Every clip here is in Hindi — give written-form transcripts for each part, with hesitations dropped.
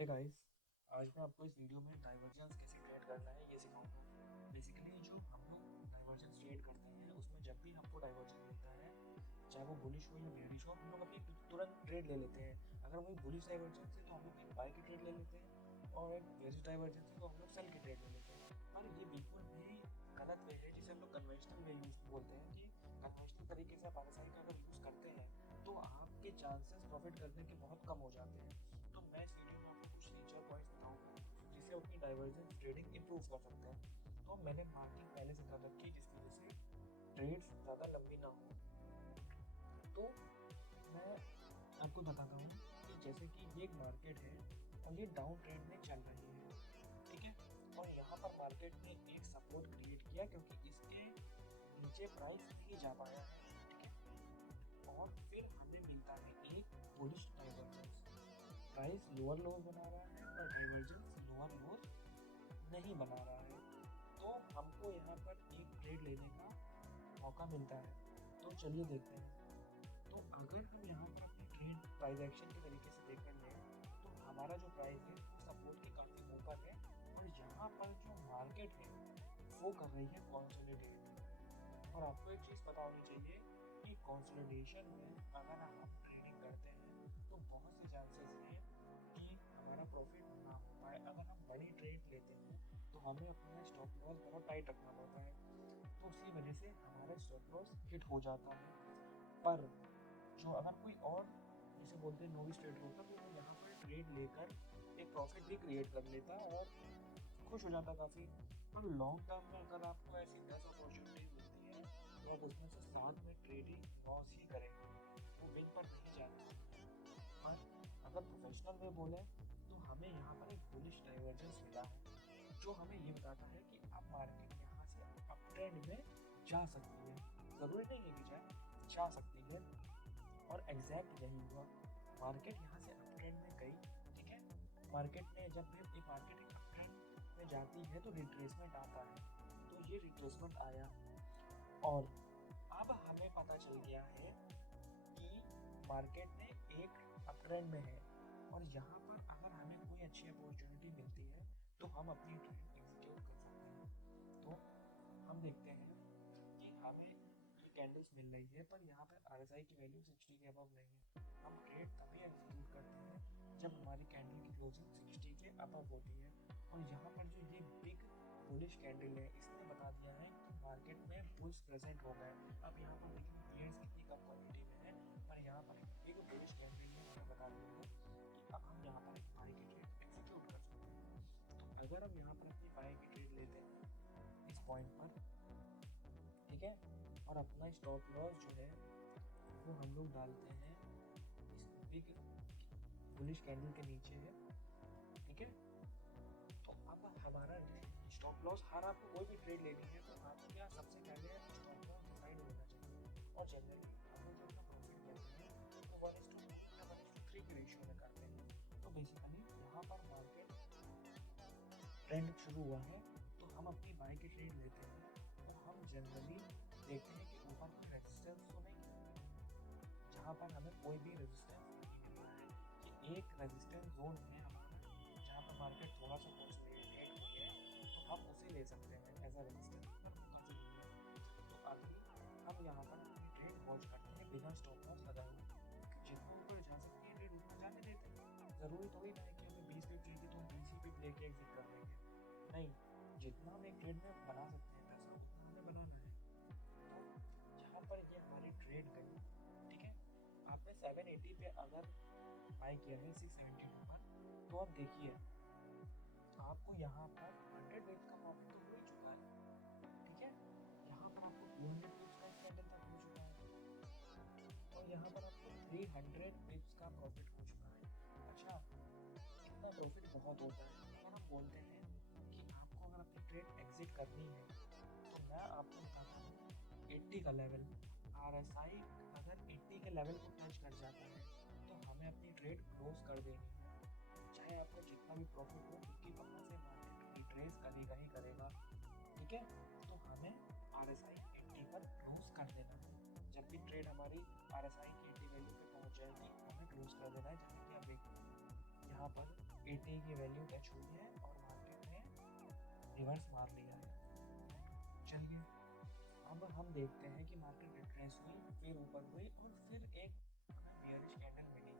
हे गाइस, आज मैं आपको इस वीडियो में डाइवर्जेंस कैसे क्रिएट करना है ये सिखाऊंगा। बेसिकली जो हम लोग डाइवर्जेंस क्रिएट करते हैं उसमें जब भी हमको डाइवर्जेंस मिलता है, चाहे वो बुलिश हो या बेयरिश हो, हम लोग अपनी तुरंत ट्रेड ले लेते हैं। अगर वही बुलिश डाइवर्जेंस है तो हम लोग एक बाय की ट्रेड ले लेते हैं, और एक बेयरिश डाइवर्जेंस है तो हम लोग सेल की ट्रेड ले लेते हैं। पर ये बिल्कुल भी गलत वे है जिसे हम लोग कन्वेंशनल वे यूज बोलते हैं। कि कन्वेंशनल तरीके से आप RSI का अगर यूज़ करते हैं तो आपके चांसेस प्रॉफिट करने के बहुत कम हो जाते हैं। तो मैं इस वीडियो में आपको कुछ फीचर पॉइंट्स बताऊंगा जिससे अपनी डाइवर्जेंस ट्रेडिंग इंप्रूव कर सकते हैं। तो मैंने मार्किंग पहले से कर रखी है जिसकी वजह से ट्रेड्स ज़्यादा लंबी ना हो। तो मैं आपको बताता हूँ कि जैसे कि ये एक मार्केट है और ये डाउन ट्रेंड में चल रही है, ठीक है। और यहाँ पर मार्केट ने एक सपोर्ट क्रिएट किया क्योंकि इसके नीचे प्राइस नहीं जा पाया है, ठीक है। और फिर हमें मिलता है एक बुलिश डाइवर्जेंस। प्राइस लोअर लोज बना रहा है पर डाइवर्जेंस लोअर लोज नहीं बना रहा है। तो हमको यहाँ पर एक ट्रेड लेने का मौका मिलता है। तो चलिए देखते हैं। तो अगर हम यहाँ पर अपनी ट्रेड प्राइस एक्शन के तरीके से देखकर लें तो हमारा जो प्राइस है वो सपोर्ट के काफ़ी ऊपर है, और यहाँ पर जो मार्केट है वो कर रही है कंसोलिडेट। और आपको एक चीज़ पता होनी चाहिए कि कंसोलिडेशन में अगर हम ट्रेडिंग करते हैं तो बहुत से चांसेस हैं कि हमारा प्रॉफिट ना हो पाए। अगर हम बड़ी ट्रेड लेते हैं तो हमें अपना स्टॉप लॉस बहुत टाइट रखना पड़ता है, तो उसी वजह से हमारा स्टॉप लॉस हिट हो जाता है। पर जो अगर कोई और जिसे बोलते हैं नोविस ट्रेडर होता तो वो यहाँ पर ट्रेड लेकर एक प्रॉफिट भी क्रिएट कर लेता और खुश हो जाता काफ़ी। पर लॉन्ग टर्म में अगर आपको ऐसी 10 अपॉर्चुनिटी मिलती है तो आप उसमें से 7 में ट्रेडिंग लॉस ही करेंगे, वो विन पर नहीं जाएगा। पर अगर प्रोफेशनल में बोले तो हमें यहाँ पर एक बुलिश डाइवर्जेंस मिला है जो हमें ये बताता है कि अब मार्केट यहाँ से अप ट्रेंड में जा सकती है। ज़रूरी नहीं है कि जाए, जा सकती है। और एग्जैक्ट यही हुआ। मार्केट यहाँ से अप ट्रेंड में गई, ठीक है। मार्केट में जब भी एक मार्केट एक अप ट्रेंड में जाती है तो रिट्रेसमेंट आता है, तो ये रिट्रेसमेंट आया। और अब हमें पता चल गया है कि मार्केट में एक अप ट्रेंड में है, और यहाँ पर अगर हमें कोई अच्छी अपॉर्चुनिटी मिलती है तो हम अपनी ट्रेड एग्जीक्यूट कर सकते हैं। तो हम देखते हैं कि हमें ये कैंडल्स मिल रही है पर यहाँ पर RSI की वैल्यू 60 के अबव नहीं है। हम ट्रेड तभी एग्जीक्यूट करते हैं जब हमारी कैंडल की क्लोजिंग 60 के अबव होती है। और यहाँ पर जो ये बिग बुलिश कैंडल है इसने बता दिया है कि मार्केट में बुल्स प्रेजेंट हो गए। अब यहाँ पर देखिए ट्रेड्स कितनी कम क्वांटिटी में है, पर यहाँ पर एक बिग बुलिश कैंडल ने हमें बता दिया है कि अब हम यहाँ पर एक बाय की ट्रेड एग्जीक्यूट कर सकते हैं। तो अगर हम यहाँ पर अपनी बाय की ट्रेड लेते हैं इस पॉइंट पर, ठीक है, और अपना स्टॉप लॉस जो है वो हम लोग डालते हैं इस बिग बुलिश कैंडल के नीचे है, ठीक है। तो अब हमारा स्टॉप लॉस, हर आपको कोई भी ट्रेड लेनी है तो आपको क्या सबसे पहले स्टॉप लॉस डिफाइन होना चाहिए। और जनरली हम लोग जो अपना प्रॉफिट करते हैं तो 1:2 या 1:3 की रेशियो में करते हैं। तो बेसिकली यहाँ पर मार्केट ट्रेंड शुरू हुआ है तो हम अपनी बाय की ट्रेड लेते हैं, तो हम जनरली देखते हैं कि ऊपर कोई रेजिस्टेंस तो नहीं है। जहाँ पर हमें कोई भी रेजिस्टेंस नहीं मिल रहा है कि एक रेजिस्टेंस जोन है हमारा जहाँ पर मार्केट थोड़ा सा कंसोलिडेट हुई है, तो हम उसे ले सकते हैं एज अ रेजिस्टेंस पर कंसोलिडेट है। तो अभी हम यहाँ पर अपनी ट्रेड वॉच करते हैं बिना स्टॉप लॉस लगाए हुए। जितना ऊपर जा सकती है ट्रेड उतना जाने देते हैं। ज़रूरी थोड़ी ना है कि हमें 20 पिप चाहिए तो हम 20 ही पिप लेके एग्जिट कर देंगे। नहीं, जितना हम एक ट्रेड में बना सकते हैं पैसा उतना हमें बनाना है। तो जहाँ पर ये हमारी ट्रेड गई, ठीक है, आपने 780 पे अगर बाय किया है 672 पर, तो अब देखिए आपको यहाँ पर 100 बेस का प्रॉफिट तो हो ही चुका है, ठीक है। यहाँ पर आपको 200 पिप्स का स्कैंडल तक हो चुका है, और यहाँ पर आपको 300 पिप्स का प्रॉफिट हो चुका है। अच्छा, इतना प्रॉफिट बहुत होता है। अगर हम बोलते हैं कि आपको अगर अपनी ट्रेड एग्जिट करनी है तो मैं आपको बताता हूँ 80 का लेवल, RSI अगर 80 के लेवल को टच कर जाता है तो हमें अपनी ट्रेड क्लोज कर देनी है। चाहे आपको जितना भी प्रॉफिट हो क्योंकि वहाँ से मार्केट रिट्रेस करेगा ही करेगा, ठीक है। तो हमें RSI 80 पर क्लोज कर देना है। जब भी ट्रेड हमारी RSI की 80 वैल्यू पे पहुँच जाएगी हमें क्लोज कर देना है। जैसे कि आप देखिए यहाँ पर 80 की वैल्यू टच हुई है और मार्केट ने रिवर्स मार लिया है। चलिए अब हम देखते हैं कि मार्केट रिट्रेस हुई, फिर ऊपर हुई और फिर एक बियरिश कैंडल मिली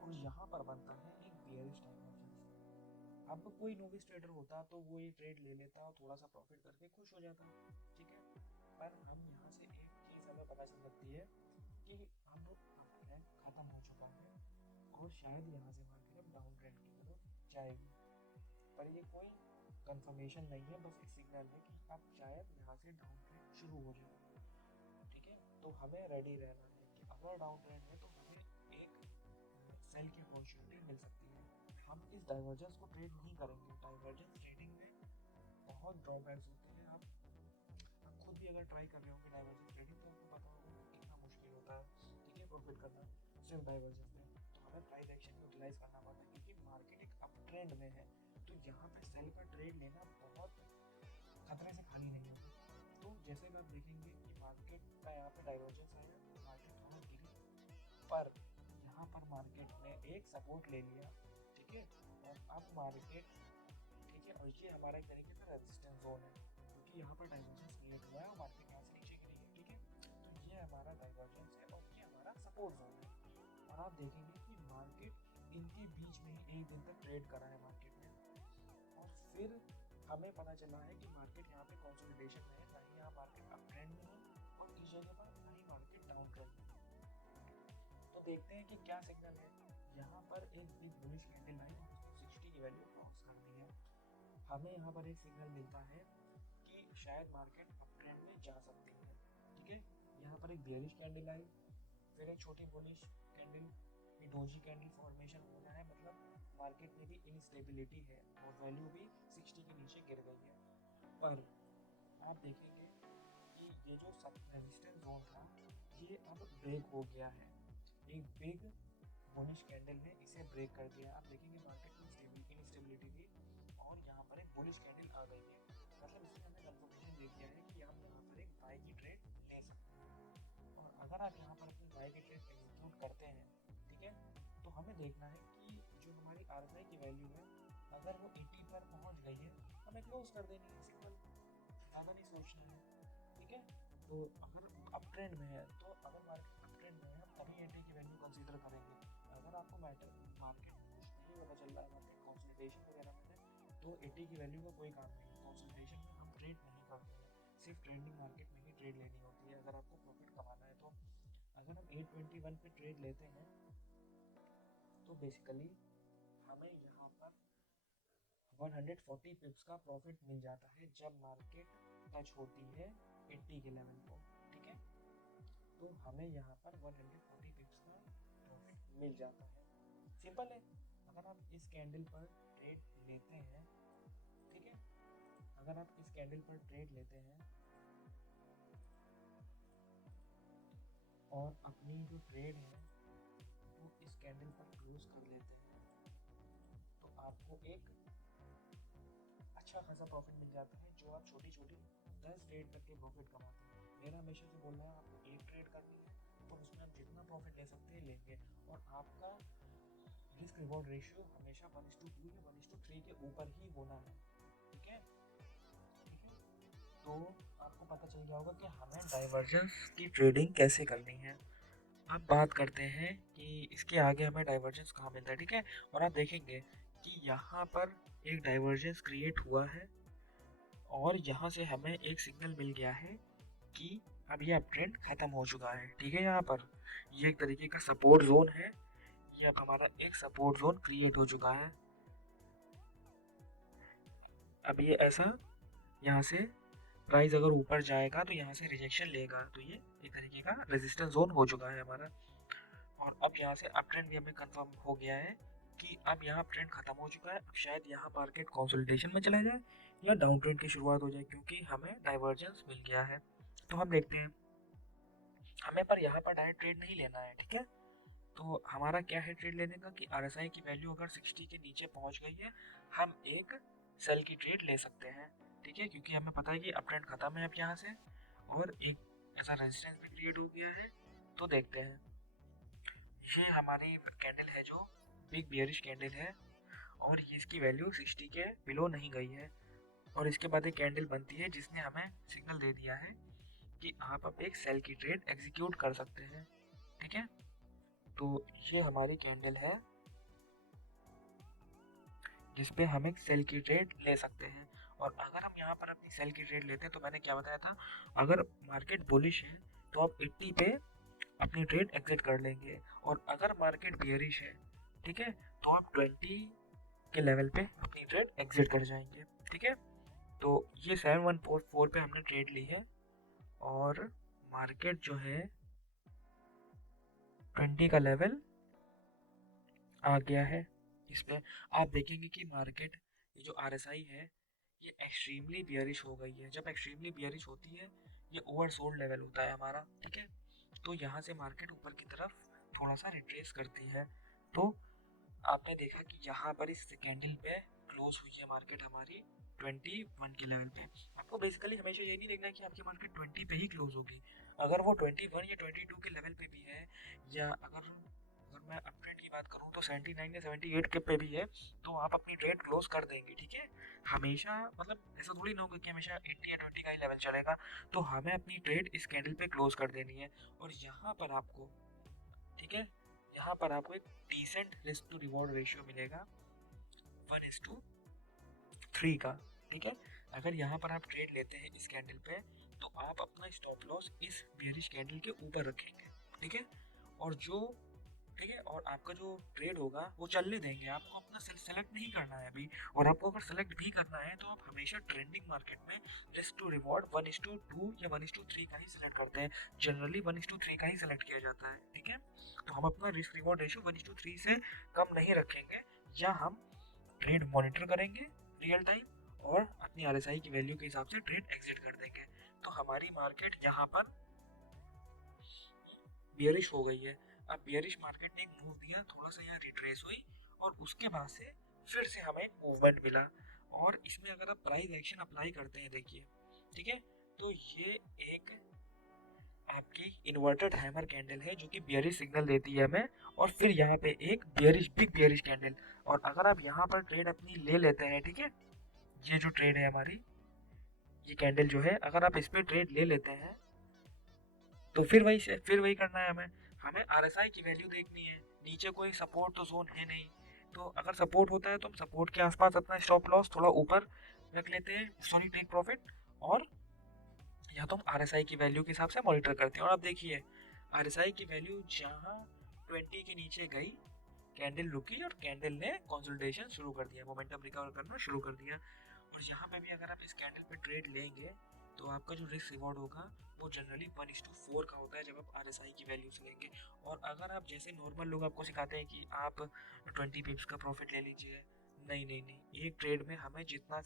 और यहाँ पर बनता है एक बियरिश डाइवर्जेंस। अब कोई नोविस ट्रेडर होता तो वो ये ट्रेड ले लेता और थोड़ा सा प्रॉफिट करके खुश हो जाता, ठीक है। पर हम यहाँ से एक चीज़ हमें पता चल सकती है कि अब ट्रेंड खत्म हो चुका है और शायद यहाँ से मार्केट डाउन ट्रेंड की तरफ जाएगी, पर ये कोई कंफर्मेशन नहीं है, बस एक सिग्नल है कि अब शायद यहाँ से डाउन ट्रेंड शुरू हो जाए, ठीक है। तो हमें रेडी रहना है कि अगर डाउन ट्रेंड है तो हमें एक सेल की अपॉर्चुनिटी मिल सकती है। हम इस डाइवर्जेंस को ट्रेड नहीं करेंगे। डाइवर्जेंस ट्रेडिंग में बहुत ड्रॉबैक्स होते हैं। आप खुद भी अगर ट्राई कर रहे होंगे डाइवर्जेंस ट्रेडिंग तो आपको पता होगा कि कितना मुश्किल होता है, ठीक है, प्रॉफिट करना सिर्फ डाइवर्जेंस में। तो हमें प्राइस एक्शन यूटिलाइज करना पड़ता है क्योंकि मार्केट एक अप ट्रेंड में है, तो यहाँ पे सेल का ट्रेड लेना बहुत खतरे से खाली नहीं होता। तो जैसे कि आप देखेंगे कि मार्केट का यहाँ पे डाइवर्जेंस आया, मार्केट थोड़ा गिरी, पर यहाँ पर मार्केट ने एक सपोर्ट ले लिया, ठीक है, और अब मार्केट, ठीक है, और ये हमारा एक तरीके से रेजिस्टेंस जोन है क्योंकि यहाँ पर डाइवर्जेंस क्रिएट हुआ है और मार्केट यहाँ से नीचे गिरी है, ठीक है। तो ये हमारा डाइवर्जेंस है और ये हमारा सपोर्ट जोन है। और आप देखेंगे कि मार्केट इनके बीच में ही एक दिन तक ट्रेड करा है मार्केट ने, और फिर हमें पता चला है कि मार्केट यहाँ पे कंसोलिडेशन में है, ना ही यहाँ मार्केट अप ट्रेंड में है और इस जगह पर ना ही मार्केट डाउन ट्रेंड में है। तो देखते हैं कि क्या सिग्नल है। यहाँ पर एक बिग बुलिश कैंडल आई और उसको 60 की वैल्यू क्रॉस करनी है। हमें यहाँ पर एक सिग्नल मिलता है कि शायद मार्केट अप ट्रेंड में जा सकती है, ठीक है। यहाँ पर एक बेयरिश कैंडल आई, फिर एक छोटी बुलिश कैंडल, ये डोजी कैंडल फॉर्मेशन होना है, मतलब मार्केट में भी इनस्टेबिलिटी है और वैल्यू भी 60 के नीचे गिर गई है। पर आप देखेंगे कि ये जो सब रेजिस्टेंस जोन था ये अब ब्रेक हो गया है। एक बिग बुलिश कैंडल ने इसे ब्रेक कर दिया। आप देखेंगे मार्केट में इनस्टेबिलिटी थी और यहाँ पर एक बुलिश कैंडल आ गई है, मतलब इसने हमें कंफर्मेशन दे दिया है कि आप यहाँ पर एक बाय की ट्रेड ले सकते हैं। और अगर आप यहाँ पर अपनी बाय की ट्रेड एग्जीक्यूट करते हैं, ठीक है, तो हमें देखना है कि जो हमारी RSI की वैल्यू है अगर वो 80 पर पहुँच गई है हमें क्लोज कर देनी है, सिंपल, ज़्यादा नहीं सोचना है, ठीक है। तो अगर अप ट्रेंड में है तो अगर मार्केट अप ट्रेंड में है हम तभी 80 की वैल्यू कंसीडर करेंगे। अगर आपको मार्केट में कुछ नहीं पता चल रहा है, मार्केट कंसोलिडेशन वगैरह में है, तो 80 की वैल्यू का कोई काम नहीं है। कंसोलिडेशन में हम ट्रेड नहीं करते हैं, सिर्फ ट्रेंडिंग मार्केट में ही ट्रेड लेनी होती है अगर आपको प्रॉफिट कमाना है। तो अगर हम 821 पे ट्रेड लेते हैं तो बेसिकली हमें यहाँ पर 140 पिप्स का प्रॉफिट मिल जाता है जब मार्केट टच होती है 80 के लेवल को, ठीक है। तो हमें यहाँ पर 140 पिप्स का प्रॉफिट मिल जाता है, सिंपल है। अगर आप इस कैंडल पर ट्रेड लेते हैं, ठीक है, अगर आप इस कैंडल पर ट्रेड लेते हैं और अपनी जो ट्रेड है वो इस कैंडल पर क्लोज कर लेते हैं तो आपको एक अच्छा खासा प्रॉफिट मिल जाता है, जो आप छोटी छोटी 10 ट्रेड करके प्रॉफिट कमाते हैं। मेरा हमेशा से बोलना है आपको एक ट्रेड करनी है तो उसमें आप जितना प्रॉफिट ले सकते हैं लेंगे, और आपका रिस्क रिवॉर्ड रेशियो हमेशा 1:2 या 1:3 के ऊपर ही होना है, ठीक है, ठीक है। तो आपको पता चल गया होगा कि हमें डाइवर्जेंस की ट्रेडिंग कैसे करनी है। अब बात करते हैं कि इसके आगे हमें डाइवर्जेंस कहाँ मिलता है, ठीक है। और आप देखेंगे कि यहाँ पर एक डाइवर्जेंस क्रिएट हुआ है और यहाँ से हमें एक सिग्नल मिल गया है कि अब ये अप ट्रेंड खत्म हो चुका है, ठीक है। यहाँ पर ये एक तरीके का सपोर्ट जोन है, ये अब हमारा एक सपोर्ट जोन क्रिएट हो चुका है। अब ये ऐसा यहाँ से प्राइस अगर ऊपर जाएगा तो यहाँ से रिजेक्शन लेगा, तो ये एक तरीके का रेजिस्टेंस जोन हो चुका है हमारा। और अब यहाँ से अप ट्रेंड भी हमें कंफर्म हो गया है कि अब यहाँ ट्रेंड खत्म हो चुका है। अब शायद यहाँ मार्केट कंसोलिडेशन में चला जाए या डाउन ट्रेंड की शुरुआत हो जाए क्योंकि हमें डाइवर्जेंस मिल गया है। तो हम देखते हैं, हमें पर यहाँ पर डायरेक्ट ट्रेड नहीं लेना है, ठीक है। तो हमारा क्या है ट्रेड लेने का कि RSI की वैल्यू अगर 60 के नीचे पहुँच गई है हम एक सेल की ट्रेड ले सकते हैं, ठीक है, क्योंकि हमें पता है कि अप ट्रेंड खत्म है अब यहाँ से और एक ऐसा रेजिस्टेंस भी क्रिएट हो गया है। तो देखते हैं, ये हमारी कैंडल है जो बिग बियरिश कैंडल है और ये इसकी वैल्यू 60 के बिलो नहीं गई है। और इसके बाद एक कैंडल बनती है जिसने हमें सिग्नल दे दिया है कि आप अब एक सेल की ट्रेड एग्जीक्यूट कर सकते हैं। ठीक है, तो ये हमारी कैंडल है जिसपे हम एक सेल की ट्रेड ले सकते हैं। और अगर हम यहाँ पर अपनी सेल की ट्रेड लेते हैं तो मैंने क्या बताया था, अगर मार्केट बुलिश है तो आप 80 पे अपनी ट्रेड एग्जिट कर लेंगे, और अगर मार्केट बियरिश है, ठीक है, तो आप 20 के लेवल पे अपनी ट्रेड एग्जिट कर जाएंगे। ठीक है, तो ये 7144 पे हमने ट्रेड ली है और मार्केट जो है 20 का लेवल आ गया है। इसमें आप देखेंगे कि मार्केट, ये जो RSI है, ये एक्सट्रीमली बियरिश हो गई है। जब एक्सट्रीमली बियरिश होती है, ये ओवरसोल्ड लेवल होता है हमारा। ठीक है, तो यहाँ से मार्केट ऊपर की तरफ थोड़ा सा रिट्रेस करती है। तो आपने देखा कि यहाँ पर इस कैंडल पे क्लोज हुई है मार्केट हमारी 21 के लेवल पे। आपको बेसिकली हमेशा ये नहीं देखना है कि आपकी मार्केट 20 पे ही क्लोज होगी। अगर वो 21 या 22 के लेवल पे भी है, या अगर मैं अप ट्रेंड की बात करूँ तो 79 या 78 के पे भी है, तो आप अपनी ट्रेड क्लोज कर देंगे। ठीक है, हमेशा मतलब ऐसा थोड़ी ना होगा कि हमेशा 80 या 20 का ही लेवल चलेगा। तो हमें अपनी ट्रेड इस कैंडल पे क्लोज कर देनी है। और यहाँ पर आपको, ठीक है, यहाँ पर आपको एक decent risk to reward ratio मिलेगा 1:3 का। ठीक है, अगर यहाँ पर आप ट्रेड लेते हैं इस कैंडल पे, तो आप अपना स्टॉप लॉस इस बेयरिश कैंडल के ऊपर रखेंगे। ठीक है, और जो, ठीक है, और आपका जो ट्रेड होगा वो चलने देंगे, आपको अपना सेलेक्ट नहीं करना है अभी। और आपको अगर सेलेक्ट भी करना है तो आप हमेशा ट्रेंडिंग मार्केट में रिस्क टू रिवॉर्ड 1:2 या 1:3 का ही सिलेक्ट करते हैं। जनरली 1:3 का ही सिलेक्ट किया जाता है। ठीक है, तो हम अपना रिस्क रिवॉर्ड रेशियो 1:3 से कम नहीं रखेंगे, या हम ट्रेड मॉनिटर करेंगे रियल टाइम और अपनी RSI की वैल्यू के हिसाब से ट्रेड एग्जिट कर देंगे। तो हमारी मार्केट यहाँ पर बियरिश हो गई है। अब बियरिश मार्केट ने एक मूव दिया, थोड़ा सा यहाँ रिट्रेस हुई, और उसके बाद से फिर से हमें मूवमेंट मिला। और इसमें अगर आप प्राइस एक्शन अप्लाई करते हैं, देखिए, ठीक है, तो ये एक आपकी इन्वर्टेड हैमर कैंडल है जो कि बियरिश सिग्नल देती है हमें, और फिर यहाँ पे एक बियरिश, बिग बियरिश कैंडल। और अगर आप यहाँ पर ट्रेड अपनी ले लेते हैं, ठीक है, ये जो ट्रेड है हमारी, ये कैंडल जो है, अगर आप इस पे ट्रेड ले लेते हैं तो फिर वही करना है हमें। हमें RSI की वैल्यू देखनी है, नीचे कोई सपोर्ट तो जोन है नहीं। तो अगर सपोर्ट होता है तो हम सपोर्ट के आसपास अपना स्टॉप लॉस थोड़ा ऊपर रख लेते हैं, सॉरी टेक प्रॉफिट, और या तो हम RSI की वैल्यू के हिसाब से मॉनिटर करते हैं। और अब देखिए RSI की वैल्यू जहाँ 20 के नीचे गई, कैंडल रुकी और कैंडल ने कंसोलिडेशन शुरू कर दिया, मोमेंटम रिकवर करना शुरू कर दिया। और यहाँ पे भी अगर आप इस कैंडल पे ट्रेड लेंगे तो आपका जो रिस्क रिवॉर्ड होगा वो जनरली 1:4 का होता है जब आप RSI की वैल्यू से लेंगे। और अगर आप, जैसे नॉर्मल लोग आपको सिखाते हैं कि आप 20 पिप्स का प्रॉफिट ले लीजिए, नहीं नहीं नहीं, एक ट्रेड में हमें जितना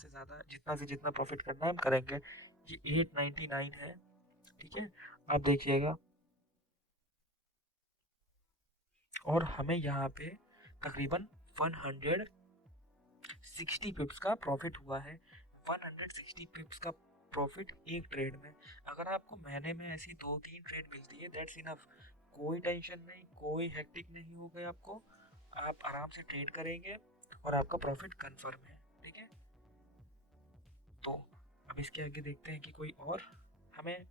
से जितना प्रॉफिट करना है हम करेंगे। ये 899 है, ठीक है, आप देखिएगा, और हमें यहाँ पे तकरीबन 160 पिप्स का प्रॉफिट हुआ है। 160 पिप्स का प्रॉफिट एक ट्रेड में। अगर आपको महीने में ऐसी 2-3 ट्रेड मिलती है, दैट्स इनफ। कोई टेंशन नहीं, कोई हेक्टिक नहीं होगा आपको, आप आराम से ट्रेड करेंगे और आपका प्रॉफिट कंफर्म है। ठीक है, तो अब इसके आगे देखते हैं कि कोई और हमें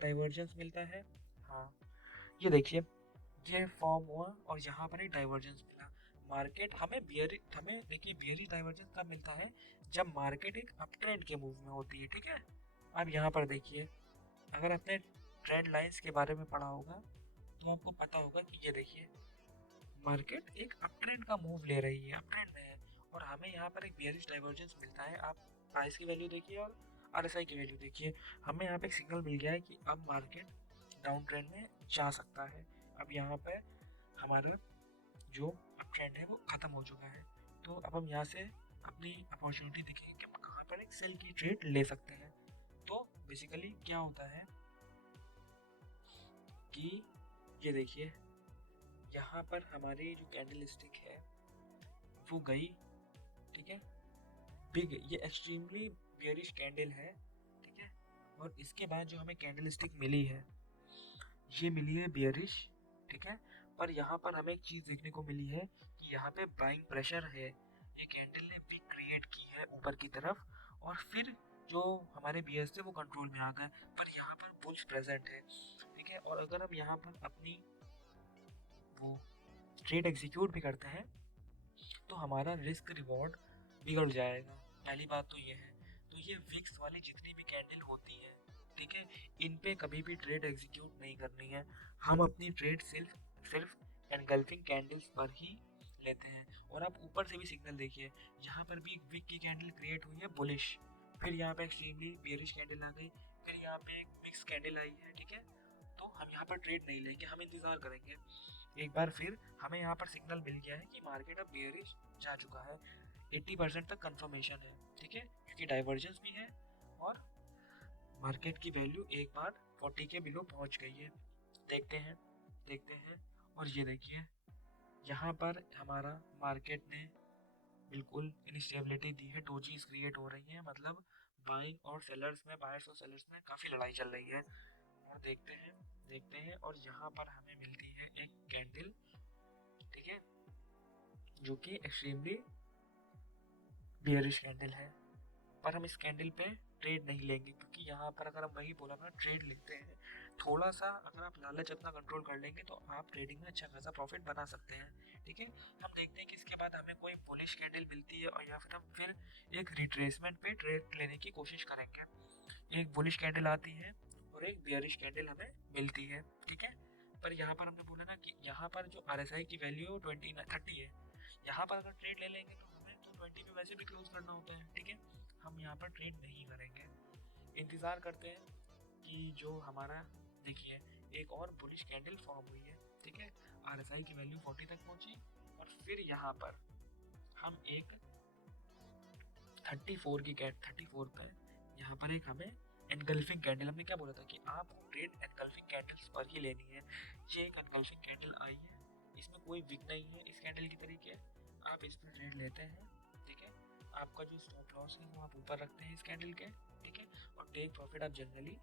डाइवर्जेंस मिलता है। हाँ, ये देखिए, ये फॉर्म हुआ और यहाँ पर एक डाइवर्जेंस मिला। मार्केट हमें देखिए बियरिश डाइवर्जेंस कब मिलता है, जब मार्केट एक अप ट्रेंड के मूव में होती है। ठीक है, अब यहाँ पर देखिए, अगर आपने ट्रेंड लाइंस के बारे में पढ़ा होगा तो आपको पता होगा कि ये देखिए मार्केट एक अप ट्रेंड का मूव ले रही है, अप ट्रेंड में है, और हमें यहाँ पर एक बियरिश डाइवर्जेंस मिलता है। आप प्राइस की वैल्यू देखिए और RSI की वैल्यू देखिए, हमें यहाँ पे एक सिग्नल मिल गया है कि अब मार्केट डाउन ट्रेंड में जा सकता है। अब यहाँ पे हमारा जो अप ट्रेंड है वो खत्म हो चुका है, तो अब हम यहाँ से अपनी अपॉर्चुनिटी दिखेंगे कि हम कहाँ पर एक सेल की ट्रेड ले सकते हैं। तो बेसिकली क्या होता है कि ये देखिए, यहाँ पर हमारी जो कैंडल स्टिक है वो गई, ठीक है, बिग, ये एक्सट्रीमली बियरिश कैंडल है। ठीक है, और इसके बाद जो हमें कैंडल स्टिक मिली है ये मिली है बियरिश। ठीक है, पर यहाँ पर हमें एक चीज़ देखने को मिली है कि यहाँ पे बाइंग प्रेशर है। ये कैंडल ने विक क्रिएट की है ऊपर की तरफ, और फिर जो हमारे बियर्स थे वो कंट्रोल में आ गए, पर यहाँ पर बुल्स प्रेजेंट है, ठीक है। और अगर हम यहाँ पर अपनी वो ट्रेड एग्जीक्यूट भी करते हैं तो हमारा रिस्क रिवॉर्ड बिगड़ जाएगा। पहली बात तो ये है। तो ये विक्स वाली जितनी भी कैंडल होती है, ठीक है, इन पे कभी भी ट्रेड एग्जीक्यूट नहीं करनी है। हम अपनी ट्रेड सिर्फ सिर्फ एनगल्फिंग कैंडल्स पर ही लेते हैं। और आप ऊपर से भी सिग्नल देखिए, यहाँ पर भी एक विक की कैंडल क्रिएट हुई है बुलिश, फिर यहाँ पे एक्सट्रीमली बेयरिश कैंडल आ गई, फिर यहाँ पे एक मिक्स कैंडल आई है, ठीक है। तो हम यहाँ पर ट्रेड नहीं लेंगे, हम इंतजार करेंगे। एक बार फिर हमें यहाँ पर सिग्नल मिल गया है कि मार्केट अब बेयरिश जा चुका है, 80% तक कंफर्मेशन है, ठीक है, क्योंकि डाइवर्जेंस भी है और मार्केट की वैल्यू एक बार 40 के बिलो पहुंच गई है। देखते हैं और ये देखिए, यहाँ पर हमारा मार्केट ने बिल्कुल इनस्टेबिलिटी दी है, डोजीज क्रिएट हो रही है, मतलब बाइंग और सेलर्स में, बायर्स और सेलर्स में काफ़ी लड़ाई चल रही है। और देखते हैं और यहाँ पर हमें मिलती है एक कैंडल, ठीक है, जो कि एक्सट्रीमली बियरिश कैंडल है। पर हम इस कैंडल पे ट्रेड नहीं लेंगे, क्योंकि यहाँ पर अगर हम वही बोला ना, ट्रेड लेते हैं थोड़ा सा, अगर आप लालच अपना कंट्रोल कर लेंगे तो आप ट्रेडिंग में अच्छा खासा प्रॉफिट बना सकते हैं, ठीक है। हम देखते हैं कि इसके बाद हमें कोई बुलिश कैंडल मिलती है, और या फिर हम फिर एक रिट्रेसमेंट पे ट्रेड लेने की कोशिश करेंगे। एक बुलिश कैंडल आती है और एक बियरिश कैंडल हमें मिलती है, ठीक है। पर यहाँ पर हमने बोला ना कि यहाँ पर जो RSI की वैल्यू है 30 है, यहाँ पर अगर ट्रेड ले लेंगे तो हमें तो 20 पे वैसे भी क्लोज करना होता है, ठीक है। हम यहाँ पर ट्रेड नहीं करेंगे, इंतज़ार करते हैं कि जो हमारा, देखिए, एक और बुलिश कैंडल फॉर्म हुई है, ठीक है, RSI की वैल्यू 40 तक पहुंची, और फिर यहाँ पर हम एक 34 पे यहाँ पर एक हमें एनगल्फिंग कैंडल, हमने क्या बोला था कि आपको ट्रेड एनगल्फिंग कैंडल्स पर ही लेनी है। ये एक एनगल्फिंग कैंडल आई है, इसमें कोई विक नहीं है इस कैंडल की तरीके, आप इस पर ट्रेड लेते हैं, ठीक है। आपका जो स्टॉप लॉस है वो आप ऊपर रखते हैं इस कैंडल के, ठीक है। और टेक प्रॉफिट आप जनरली,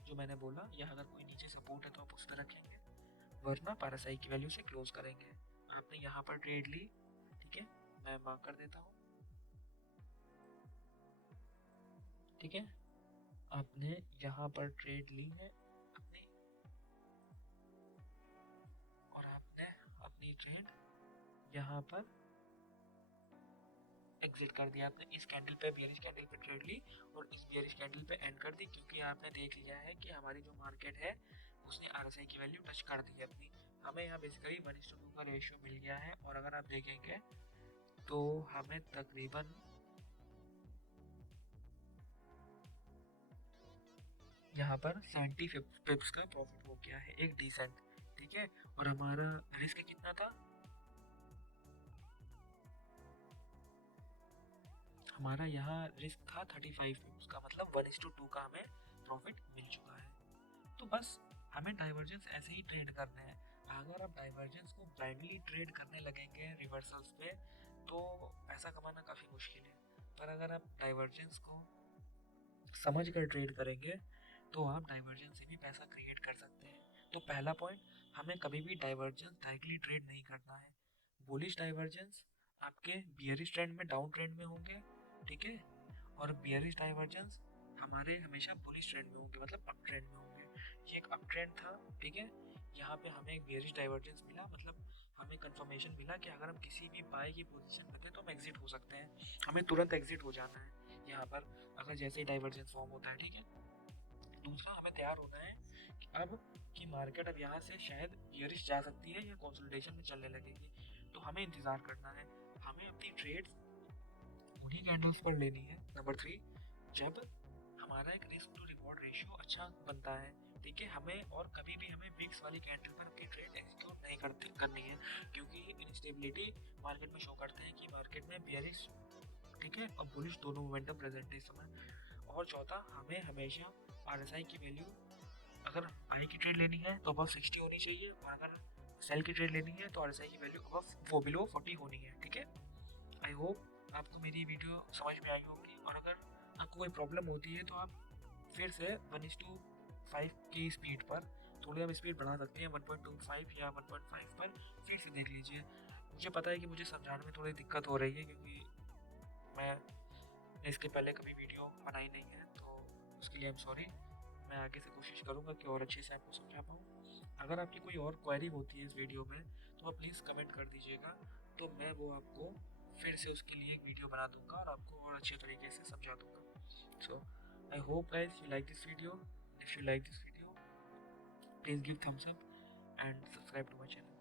जो मैंने बोला, या अगर कोई नीचे सपोर्ट है तो आप उस पर रखेंगे, वरना RSI की वैल्यू से क्लोज करेंगे। आपने यहाँ पर ट्रेड ली, ठीक है, मैं मार्क कर देता हूँ, ठीक है। आपने यहाँ पर ट्रेड ली है अपनी, और आपने अपनी ट्रेड यहाँ पर एग्जिट कर दिया। आपने इस कैंडल पे, बियरिश कैंडल पे ट्रेड ली और इस बियरिश कैंडल पे एंड कर दी, क्योंकि आपने देख लिया है कि हमारी जो मार्केट है उसने RSI की वैल्यू टच कर दी है अपनी। हमें यहाँ बेसिकली 1:2 का रेशियो मिल गया है, और अगर आप देखेंगे तो हमें तकरीबन यहाँ पर 70 पिप्स का प्रॉफिट हो गया है, एक डिसेंट, ठीक है। और हमारा रिस्क कितना था, हमारा यहाँ रिस्क था 35 पिप्स का, मतलब 1:2 का हमें प्रॉफिट मिल चुका है। तो बस हमें डाइवर्जेंस ऐसे ही ट्रेड करने हैं। अगर आप डाइवर्जेंस को ब्लाइंडली ट्रेड करने लगेंगे रिवर्सल्स पे तो पैसा कमाना काफ़ी मुश्किल है, पर अगर आप डाइवर्जेंस को समझ कर ट्रेड करेंगे तो आप डाइवर्जेंस से भी पैसा क्रिएट कर सकते हैं। तो पहला पॉइंट, हमें कभी भी डाइवर्जेंस डायरेक्टली ट्रेड नहीं करना है। बुलिश डाइवर्जेंस आपके बियरिश ट्रेंड में, डाउन ट्रेंड में होंगे, ठीक है, और बियरिश डाइवर्जेंस हमारे हमेशा बुलिश ट्रेंड में होंगे, मतलब अप ट्रेंड में होंगे। ये एक अप ट्रेंड था, ठीक है, यहाँ पे हमें एक बियरिश डाइवर्जेंस मिला, मतलब हमें कंफर्मेशन मिला कि अगर हम किसी भी बाय की पोजीशन में थे तो हम एग्जिट हो सकते हैं, हमें तुरंत एग्जिट हो जाना है यहाँ पर, अगर जैसे ही डाइवर्जेंस फॉर्म होता है, ठीक है। दूसरा, हमें तैयार होना है कि अब की मार्केट अब यहाँ से शायद बियरिश जा सकती है या कंसोलिडेशन में चलने लगेगी, तो हमें इंतज़ार करना है। हमें अपनी ट्रेड्स उन्हीं कैंडल्स पर लेनी है। नंबर 3, जब हमारा एक रिस्क टू रिवॉर्ड रेशियो अच्छा बनता है, ठीक है, हमें और कभी भी हमें विक्स वाली कैंडल पर अपनी ट्रेड एग्जीक्यूट नहीं करनी है, क्योंकि इनस्टेबिलिटी मार्केट में शो करते हैं कि मार्केट में बियरिश, ठीक है, और बुलिश दोनों मोमेंटम प्रेजेंट है इस समय। और चौथा, हमें हमेशा RSI की वैल्यू, अगर बाई की ट्रेड लेनी है तो अबव 60 होनी चाहिए, और अगर सेल की ट्रेड लेनी है तो RSI की वैल्यू बिलो 40 होनी है, ठीक है। आई होप आपको मेरी वीडियो समझ में आई होगी, और अगर आपको कोई प्रॉब्लम होती है तो आप फिर से 1:5 की स्पीड पर थोड़ी आप स्पीड बढ़ा सकते हैं 1.25 या 1.5 पर, फिर से देख लीजिए। मुझे पता है कि मुझे समझाने में थोड़ी दिक्कत हो रही है, क्योंकि मैं इसके पहले कभी वीडियो बनाई नहीं है, तो उसके लिए आई एम सॉरी। मैं आगे से कोशिश करूँगा कि और अच्छे से आपको समझा पाऊँ। अगर आपकी कोई और क्वेरी होती है इस वीडियो में तो आप प्लीज़ कमेंट कर दीजिएगा, तो मैं वो आपको फिर से उसके लिए एक वीडियो बना दूँगा और आपको और अच्छे तरीके से समझा दूँगा। So I hope guys you like this video. If you like this video, please give thumbs up and subscribe to my channel.